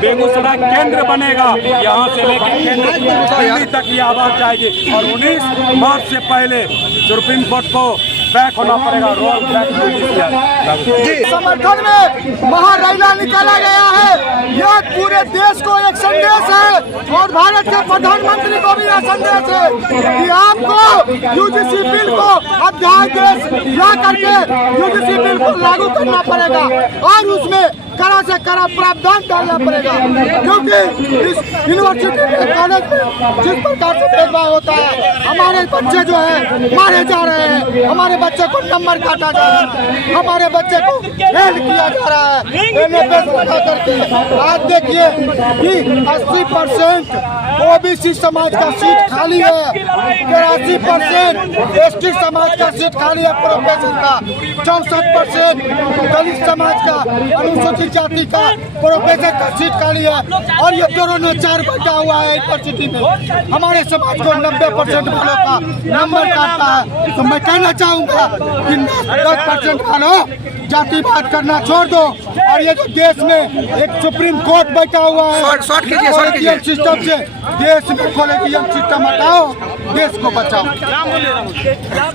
बेगूसराय केंद्र बनेगा, यहाँ से लेकर केंद्र दिल्ली तक ये आवाज जाएगी। और 19 मार्च से पहले सुप्रीम कोर्ट को बैक होना पड़ेगा, रोल बैक जी। समर्थन में महारैली निकाला गया है। यह पूरे देश को एक संदेश है और भारत के प्रधानमंत्री को भी यह संदेश है कि आपको यूजीसी बिल को अध्यादेश ला करके यूजीसी बिल को लागू करना पड़ेगा और उसमें कड़ा से कड़ा प्रावधान डालना पड़ेगा, क्योंकि इस यूनिवर्सिटी में कॉलेज में जिस प्रकार से भेदभाव होता है, हमारे बच्चे जो है मारे जा रहे हैं, हमारे बच्चे को नंबर काटा जा रहा है, हमारे बच्चे को फेल किया जा रहा है एलएफएस लगा करके। आज देखिए कि 80% ओबीसी समाज का सीट खाली है, 83% एसटी समाज का सीट खाली है प्रोफेसर का, 64% दलित समाज का अनुसूचित जाति का प्रोफेसर का सीट खाली है और ये दोनों ने 4 बचा हुआ है यूनिवर्सिटी में। हमारे समाज को 90% वालों का नंबर काटता है। तो मैं कहना चाहूँगा कि 10% वालों जातिवाद करना छोड़ दो और ये जो देश में एक सुप्रीम कोर्ट बैठा हुआ है, कॉलेजियम सिस्टम से देश में कॉलेजियम सिस्टम हटाओ, देश को बचाओ।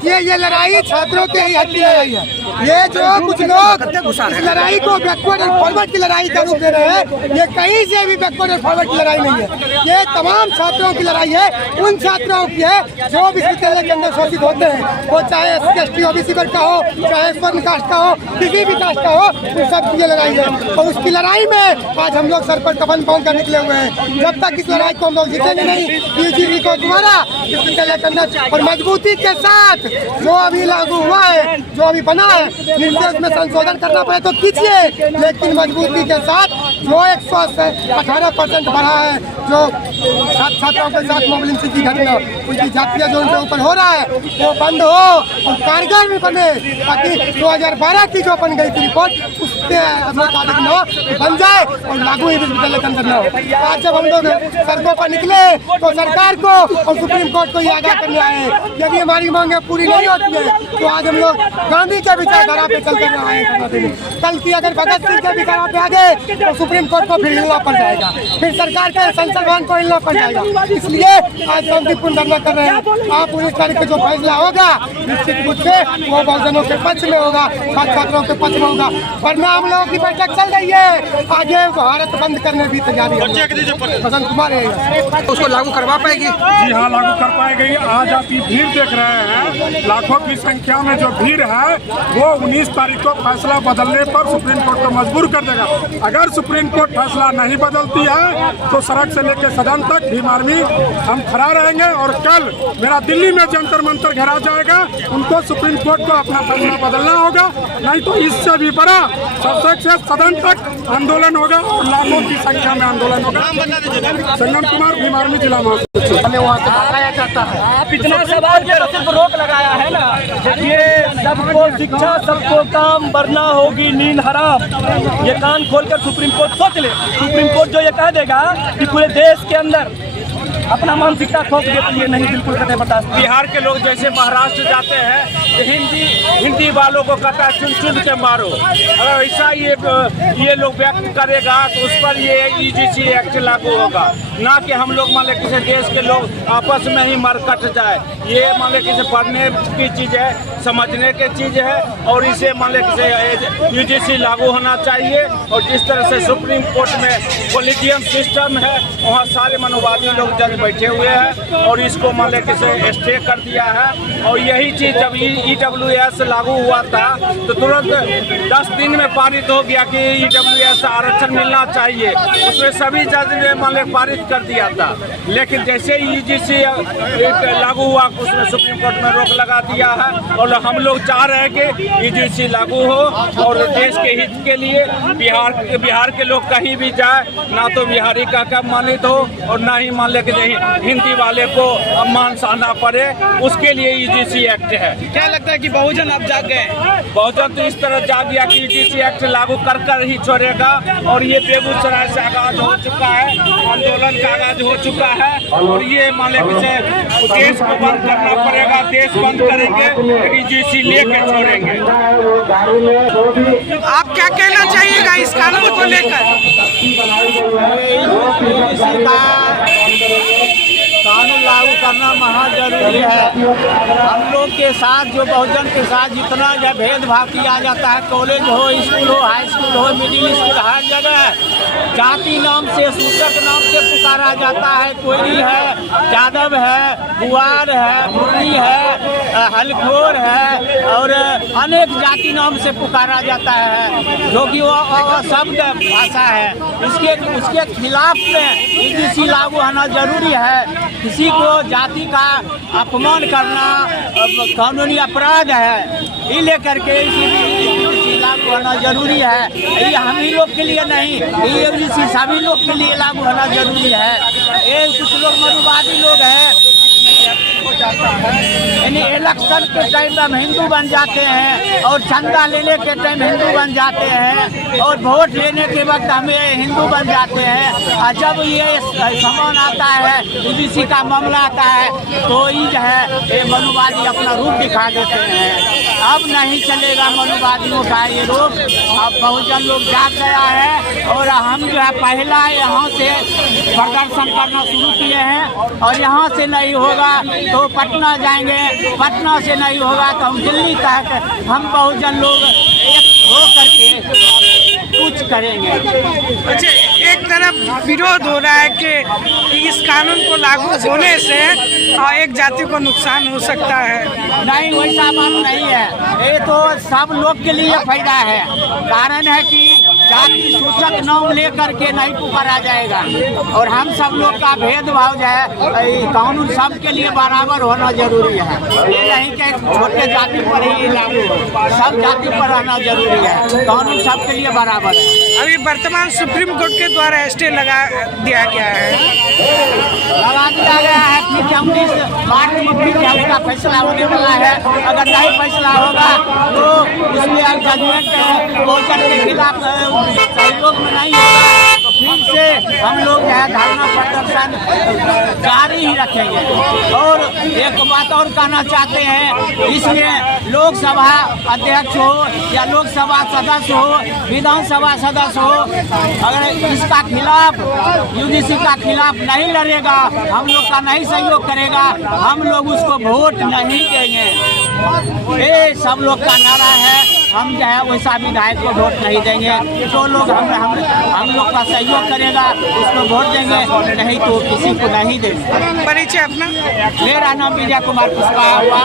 ये लड़ाई छात्रों के ही हक की लड़ाई है। ये जो कुछ लोग इस लड़ाई को बैकवर्ड और फॉरवर्ड की लड़ाई का रूप दे रहे हैं, ये कहीं से भी बैकवर्ड और फॉरवर्ड की लड़ाई नहीं है। ये तमाम छात्रों की लड़ाई है, उन छात्रों की है जो विश्वविद्यालय के अंदर शोषित होते हैं, वो चाहे ST OBC वर्ग का हो, चाहे स्वर्ण कास्ट का हो, किसी भी कास्ट का हो, उन सब की लड़ाई है। और उसकी लड़ाई में आज हम लोग सर पर कफन बांध कर निकले हुए हैं। जब तक इस लड़ाई को हम लोग जीतेंगे नहीं, यूजीसी को दोबारा विश्वविद्यालय के अंदर और मजबूती के साथ जो अभी लागू हुआ है, जो अभी बना है, निर्देश में संशोधन करना पड़े तो कीजिए, लेकिन मजबूती के साथ जो 118% बढ़ा है, जो छात्रों के साथ मोबिलिटी की घटना, उनकी जातीय जो उनके ऊपर हो रहा है वो बंद हो और कारगर भी बने, ताकि 2012 की जो बन गई थी रिपोर्ट उसके मुताबिक न बन जाए और लागू ही विश्वविद्यालय के अंदर न हो। आज जब हम लोग सड़कों पर निकले तो सरकार को और सुप्रीम कोर्ट को ये आगाह करने आए, यदि हमारी मांगे पूरी नहीं होती है तो आज हम लोग गांधी के विचारधारा पे चल कर रहे हैं। कल की अगर भगत सिंह के विचारों पे आगे तो सुप्रीम कोर्ट को फिर हिलना पड़ जाएगा, फिर सरकार के संसद भवन को हिलना पड़ जाएगा। इसलिए आज शांतिपूर्ण धरना कर रहे हैं। आप 19 तारीख को जो फैसला होगा निश्चित रूप से वो बहुजनों के पक्ष में होगा, छात्रों के पक्ष में होगा, वरना हम लोगों की बैठक चल रही है, आगे भारत बंद करने की तैयारी है। बसंत कुमार है उसको लागू करवा पाएगी? जी हाँ, लागू कर पाएगी। आज आप भीड़ देख रहे हैं, लाखों की संख्या में जो भीड़ है वो 19 तारीख को फैसला बदलने पर सुप्रीम कोर्ट को मजबूर कर देगा। अगर सुप्रीम कोर्ट फैसला नहीं बदलती है तो सड़क से लेकर सदन तक भीम आर्मी हम खड़ा रहेंगे और कल मेरा दिल्ली में जंतर मंतर घेरा जाएगा। उनको सुप्रीम कोर्ट को अपना फैसला बदलना होगा, नहीं तो इससे भी बड़ा सदन से सदन तक आंदोलन होगा और लाखों की संख्या में आंदोलन होगा। संगम कुमार, भीम आर्मी जिला महासचिव। वहाँ से बताया जाता है आप इतना सवाल पे सिर्फ रोक लगाया है ना, ये सबको शिक्षा सबको काम वरना होगी नींद हराम। ये कान खोलकर सुप्रीम कोर्ट सोच ले, सुप्रीम कोर्ट जो ये कह देगा कि पूरे देश के अंदर अपना मानसिकता थोप देती है, नहीं बिल्कुल कतई बर्दाश्त। बिहार के लोग जैसे महाराष्ट्र जाते हैं तो हिंदी वालों को कहता है चुन चुन के मारो, अगर ऐसा ये लोग व्यक्त करेगा तो उस पर ये यूजीसी एक्ट लागू होगा, ना कि हम लोग मान लें किसी देश के लोग आपस में ही मर कट जाए। ये मान लें किसी पढ़ने की चीज़ है, समझने की चीज़ है और इसे मान लें किसी यूजीसी लागू होना चाहिए। और जिस तरह से सुप्रीम कोर्ट में कॉलेजियम सिस्टम है, वहाँ सारे मनोवादी लोग जज बैठे हुए हैं और इसको मान लें किसी स्टे कर दिया है। और यही चीज़ जब EWS लागू हुआ था तो तुरंत 10 दिन में पारित हो गया कि EWS आरक्षण मिलना चाहिए, उसमें सभी जज ने मान लें पारित कर दिया था। लेकिन जैसे ही यूजीसी लागू हुआ उसने सुप्रीम कोर्ट में रोक लगा दिया है और हम लोग चाह रहे हैं कि यूजीसी लागू हो और देश के हित के लिए बिहार के लोग कहीं भी जाए ना तो बिहारी का कम मानित हो और ना ही मान ले कि हिंदी वाले को सम्मान सहना पड़े, उसके लिए यूजीसी एक्ट है। क्या लगता है कि बहुजन अब जाग गए? बहुजन तो इस तरह जाग गया कि यूजीसी एक्ट लागू कर ही छोड़ेगा। और ये बेगूसराय से आगाज हो चुका है, आंदोलन का आगाज हो चुका है और ये मान लें कि देश को बंद करना पड़ेगा, देश बंद करेंगे, यूजीसी लेके छोड़ेंगे। आप क्या कहना चाहिएगा इस कानून को लेकर? इसी का कानून लागू करना महा जरूरी है। हम लोग के साथ जो बहुजन के साथ जितना जो भेदभाव किया जाता है, कॉलेज हो, स्कूल हो, हाई स्कूल हो, मिडिल स्कूल, हर जगह जाति नाम से, सूचक नाम से पुकारा जाता है। कोयरी है, यादव है, गुआर है, मुर्गी है, हलखोर है और अनेक जाति नाम से पुकारा जाता है, जो कि वो शब्द भाषा है। उसके खिलाफ में ईडीसी लागू होना जरूरी है। किसी को जाति का अपमान करना कानूनी अपराध है, ये लेकर के ईडीसी लागू होना जरूरी है। ये हम ही लोग के लिए नहीं, ये ईडीसी सभी लोग के लिए लागू होना जरूरी है। ये कुछ लोग मनुवादी लोग हैं, यानी इलेक्शन के टाइम में हम हिंदू बन जाते हैं और चंदा लेने के टाइम हिंदू बन जाते हैं और वोट लेने के वक्त हमें हिंदू बन जाते हैं। और जब ये सामान आता है, ईडीसी का मामला आता है, तो ये जो है ये मनुवादी अपना रूप दिखा देते हैं। अब नहीं चलेगा मनुवादियों का ये रूप। अब बहुजन लोग जाग गया है और हम जो है पहला यहाँ से प्रदर्शन करना शुरू किए हैं और यहाँ से नहीं होगा तो पटना जाएंगे, पटना से नहीं होगा तो हम दिल्ली तक हम बहुजन लोग एक हो करके कुछ करेंगे। अच्छा, एक तरफ विरोध हो रहा है कि इस कानून को लागू होने से एक जाति को नुकसान हो सकता है। नहीं, वैसा बात नहीं है। ये तो सब लोग के लिए फायदा है। कारण है कि जाति सूचक नाम लेकर के नहीं पुकारा जाएगा और हम सब लोग का भेदभाव जो है कानून सब के लिए बराबर होना जरूरी है। ये नहीं कि छोटे जाति पर ही लागू, सब जाति पर रहना जरूरी है। कानून सब के लिए बराबर है। अभी वर्तमान सुप्रीम कोर्ट के द्वारा स्टे लगा दिया गया है, लगा दिया गया है कि 19 मार्च में फिर उसका फैसला होने वाला है। अगर नहीं फैसला होगा तो उसमें जजमेंट बहुजन के खिलाफ सहयोग में नहीं होगा तो फिर से हम लोग जो है धरना प्रदर्शन जारी ही रखेंगे। और एक बात और कहना चाहते हैं, इसमें लोकसभा अध्यक्ष हो या लोकसभा सदस्य हो, विधानसभा सदस्य हो, अगर इसका खिलाफ यूडीसी का खिलाफ नहीं लड़ेगा, हम लोग का नहीं सहयोग करेगा, हम लोग उसको वोट नहीं देंगे। ये सब लोग का नारा है। हम जो है वैसा विधायक को वोट नहीं देंगे। जो लोग हम लोग का सहयोग करेगा उसको वोट देंगे, नहीं तो किसी को नहीं देंगे। परिचय अपना? मेरा नाम विजय कुमार कुशवाहा हुआ।